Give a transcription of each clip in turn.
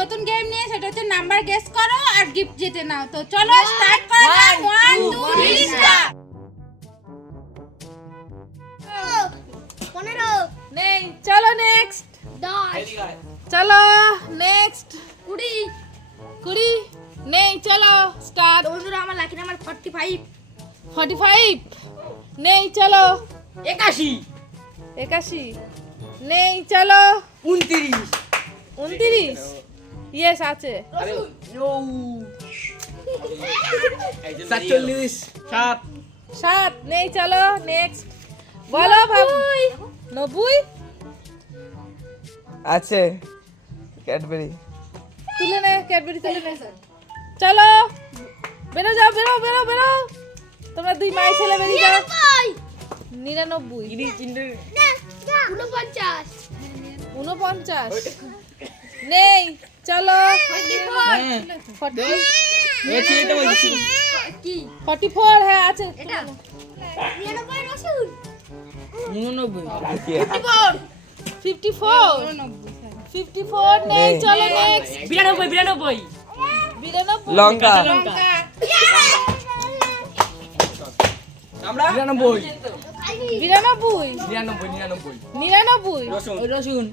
নতুন গেম নিয়ে, সেটা হচ্ছে নাম্বার গেস করো আর গিফট জিতে নাও। তো চলো স্টার্ট করা যাক। 1 2 3 স্টার্ট। 15 নেই, চলো নেক্সট। 10 চলো নেক্সট। 20 20 নেই, চলো স্টার্ট। বন্ধুরা আমার লাকি নাম্বার 45 45 নেই, চলো 81 81 নেই, চলো 29 29 ইয়েস আছে। আরে নো 47 7 7 নেই, চলো নেক্সট। বলো বাবু। 90 আছে ক্যাডবেরি। তুলে নে, ক্যাডবেরি তুলে নে। চলো বেরো, যাও, বেরো বেরো বেরো। তোমরা দুই মাই ছেলে বেরিয়ে যাও। 99 ইনি চিন্ডে 49 49 নেই, চলো 40 হয়েছে তো বলছি কি 44 হ্যাঁ আছে। এটা 99 রসুন 89 54 54 নেই, চলো নেক্সট। 92 92 লঙ্কা। আমরা 99 92 99 রসুন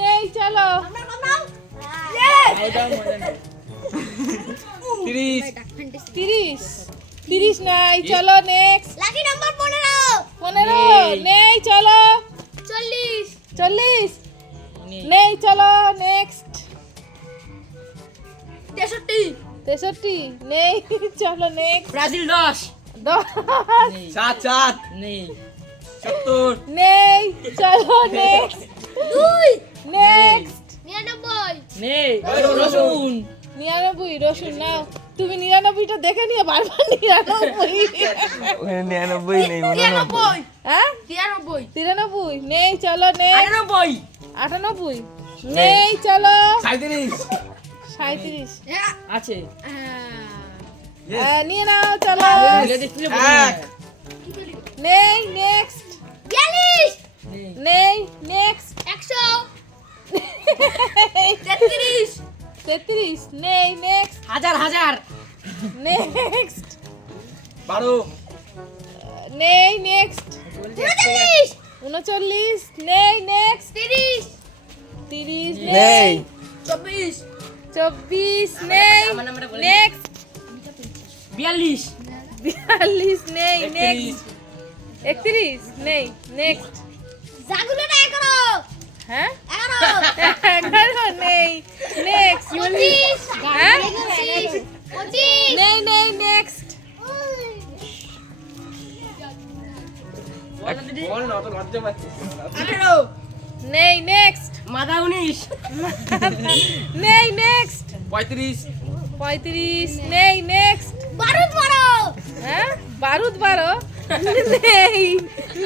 নেই, চলো 30 30 নাই, চলো নেক্সট। লাকি নাম্বার 15 নেই, চলো 40 40 নেই, চলো নেক্সট। 63 63 নেই, চলো নেক্সট। ব্রাজিল 10 10 7 নেই 70 নেই, চলো নেক্সট। 2 নেক্সট 99 নেই রসুন 99 রসুন নাও। তুমি 99টা দেখে নিয়ে বারবার 99 ওখানে 99 নেই 89। হ্যাঁ 93 93 নেই, চলো নেক্সট। 98 98 নেই, চলো 37 37 আছে নিয়ে নাও, চলো এক নেই, নেক্সট 42 নেই, নেক্সট 100 33 33 নেই, নেক্সট হাজার নেক্সট 12 নেই, নেক্সট 39 39 নেই, নেক্সট 30 30 নেই 24 24 নেই, নেক্সট 42 42 নেই, নেক্সট 31 নেই, নেক্সট জাগুলো না 11 হ্যাঁ 11 11 নেই, নেক্সট 25 হ্যাঁ 25 নেই, নেই, নেক্সট বল না তো লজ্জা পাচ্ছি 18 নেই, নেক্সট মাথা 19 নেই, নেক্সট 35 35 নেই, নেক্সট বারুদ বড় হ্যাঁ বারুদ 12 নেই,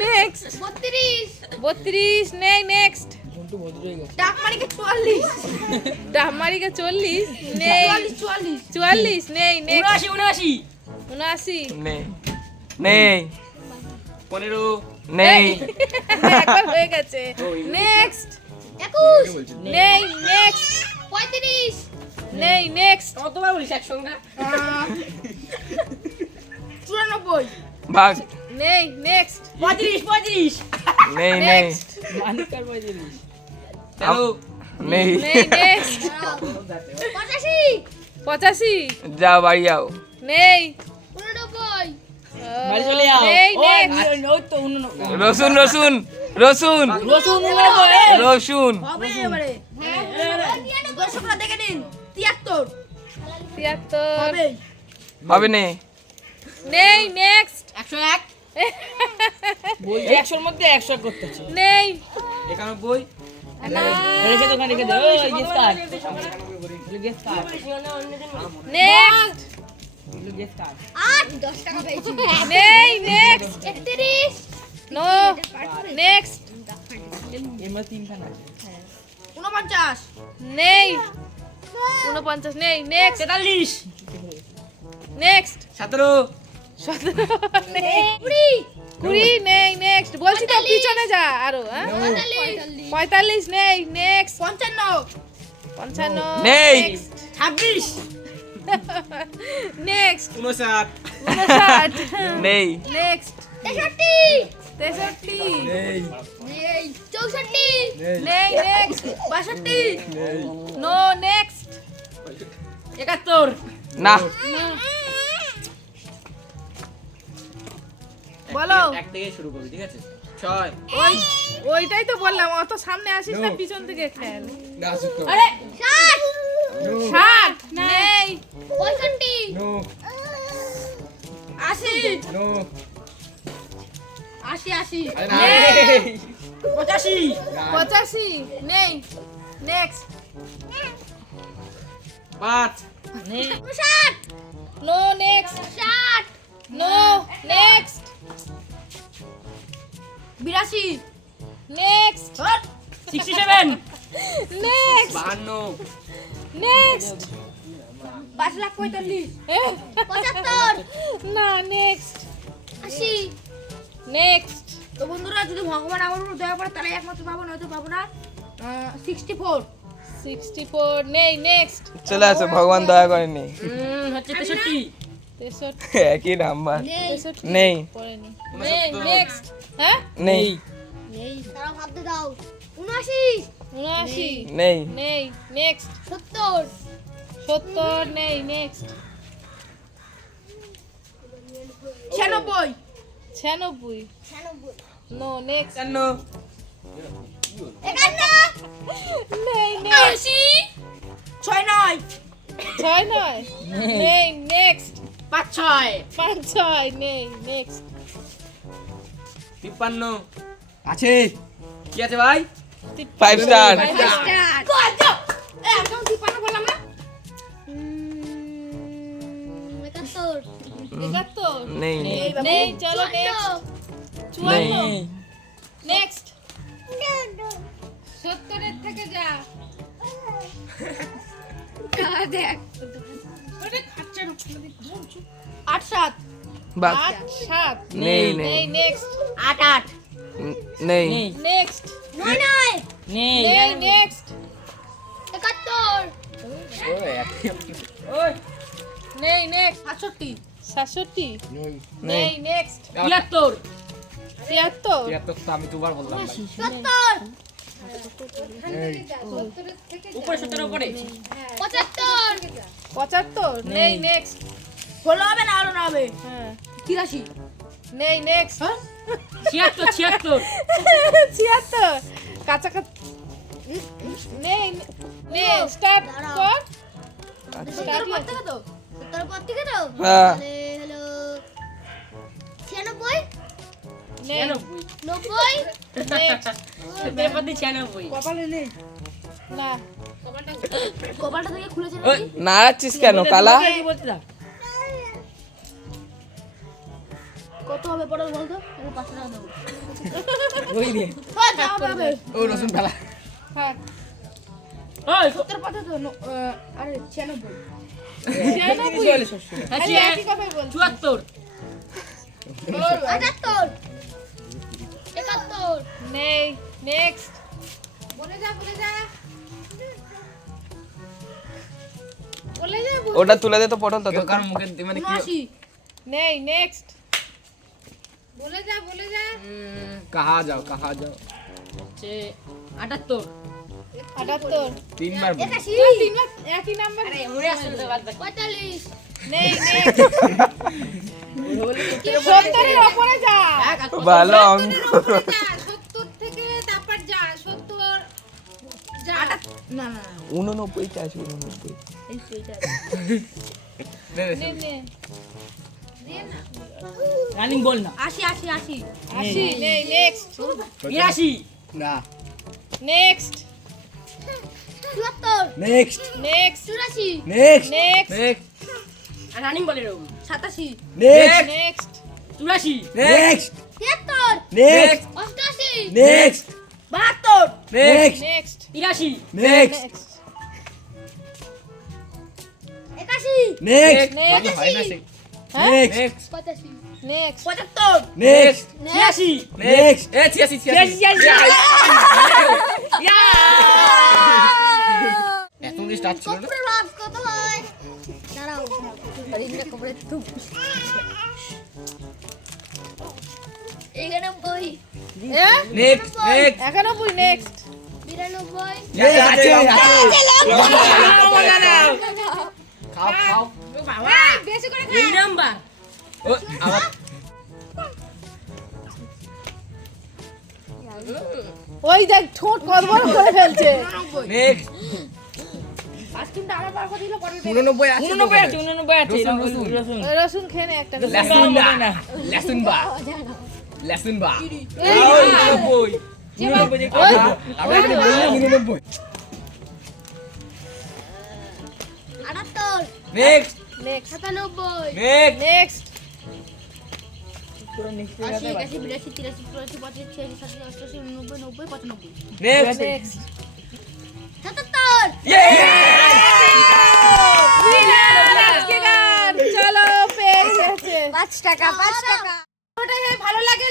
নেক্সট 32 32 নেই, নেক্সট ডাক মারিকে 44 ডামারিকে 40 নেই, 44 44 নেই, নেক্সট 79 79 নেই নেই 15 নেই একবার হয়ে গেছে। নেক্সট 21 নেই, নেক্সট 35 নেই, নেক্সট কতবার বলিস একসঙ্গে 94 ভাগ। নেই, নেক্সট 35 নেই নেই নেক্সট মানিকার 35 নেই নেই, নেক্সট 85 85 যা বাড়ি যাও। নেই 89 বাড়ি চলে যাও নেই, ও next। ওই তো 89 রসুন রসুন রসুন রসুন রসুন হবে এবারে দর্শকরা দেখে নিন 73 73 হবে হবে নে। নেই, নেক্সট 101 বই 100 এর মধ্যে 100 করতেছে নেই 91 না রেখে দে রেখে দে ওই গেস কাট গেস কাট নেক্সট গেস কাট 8 10 টাকা পেয়েছি নেই, নেক্সট 31 নো নেক্সট এমা তিনখানা 49 নেই 49 নেই, নেক্সট 43 নেক্সট 17 17 নেই 20 20 নেই নেক্সট বলছি তো পিছনে যা আরো হ্যাঁ 45 নেই নেক্সট 55 নেই। নেক্সট 59 নেই নেক্সট 63 63 নেই 64 নেই নেক্সট 62 নো নেক্সট 71 না বলো এক থেকে শুরু করবি ঠিক আছে 6 ওই ওইটাই তো বললাম অত সামনে আসিস না পিছন থেকে খেল না সুতো আরে 60 60 নেই 65 নো 80 নো 80 আরে না নেই 85 85 নেই নেক্সট 5 নেই 60 নো নেক্সট 60 নো নেক্সট 82 নেক্সট 67 নেক্সট 52 নেক্সট 5,45,000 75 না নেক্সট 80 নেক্সট তো বন্ধুরা যদি ভগবান আমার উপর দয়া করে তাহলে একমাত্র পাবো নয়তো পাবো না 64 64 নেই নেক্সট চলে আসো ভগবান দয়া করেনি হচ্ছে 63 63 একই নাম্বার 63 নেই পড়েনি নেই নেক্সট হ্যাঁ নেই নেই তারা ভাবতে দাও 79 79 নেই নেই নেক্সট 70 70 নেই নেক্সট 96 96 নো নেক্সট 51 নেই নেক্সট 69 69 নেই নেক্সট 56 56 নেই নেক্সট 53 আছে কি আছে ভাই 5 স্টার একদম 53 বললাম না 71 71 নেই নেই নেই চলো নেক্সট 54 নেক্সট 70 এর থেকে যা দেখ ওটা খাচ্ছে না 87 বাস 7 নেই নেই নেই নেক্সট 88 নেই নেই নেক্সট 99 নেই নেই নেক্সট 71 ওই নেই নেক্সট 68 67 নেই নেই নেক্সট 73 76 এত তো আমি দুবার বললাম ভাই 70 উপরে 70 উপরে 75 75 নেই নেক্সট হলো হবে না হলো না হবে হ্যাঁ 83 নেই নেক্সট 76 76 কাছাকাছি নেই নেই স্টার্ট দাঁড়াও। কর সত্তর পর থেকে তো 70 পর থেকে তো হ্যাঁ। তাহলে হলো 96 নেই 90 নেক্সট 96 কপালে নেই না কপালটা থেকে খুলেছে ওই, নাকি নাড়াচ্ছিস কেন কালা কি বলছিস কত হবে পড়ো বলতো আমি 5 টাকা দেবো ওই রে হ্যাঁ যাও হবে ও রসুন ফেলা থাক ওই 70 পর থেকে তো আরে 96 আরে একই কথাই বলছি 74 78 71 নেই নেক্সট বলে যা বলে যা বলে যা ওটা তুলে দে তো পটল তো কার মুখে মানে কি 79 নেই নেক্সট বলে যা বলে যা কাহা যাও হচ্ছে 78 78 তিনবার বল। 81 তিনবার একই নাম্বার মনে আসছে না বাদ বাকি 45 নেই নেক্সট 70 এর উপরে যা ভালো অঙ্ক 70 থেকে তারপর যা 70 যা না না 89 টা আছে 89 এই সেইটা নে রে নে নে দে না রানিং বল না 80 80 80 নেই নেক্সট 82 না next 74 next next 84 next next next running ball এরকম 87 next next 84 next 73 next 88 next 72 next next 83 next next 81 next next হয় না সে হ্যাঁ নেক্সট 85 নেক্সট 75 নেক্সট 86 নেক্সট এ 86 এত দিন স্টার্ট ছিল না কত হয় দাঁড়াও রিংটা কবরে তুই এখানে বই নেক্সট নেক্সট 91 নেক্সট 92 আছে খাও খাও বাবা বেশি করে এই নাম্বার ও আবার ওই দেখ ঠোঁট কত বড় করে ফেলছে নেক্সট আইসক্রিমটা আমার বার করে দিল পরে 89 আছে 89 আছে 89 আছে রসুন, রসুন। রসুন ওই রসুন খেয়ে নে একটা করে। লেসুন বা না। লেসুন বা লেসুন বা এই, 89 আমরা এখানে বললাম 89 78 next next 97 next next 80 81 82 83 84 85 86 87 88 89 90 95 next next 77 ইয়ে চলো পেয়ে গেছে 5 টাকা 5 টাকা ওটাই ভালো লাগে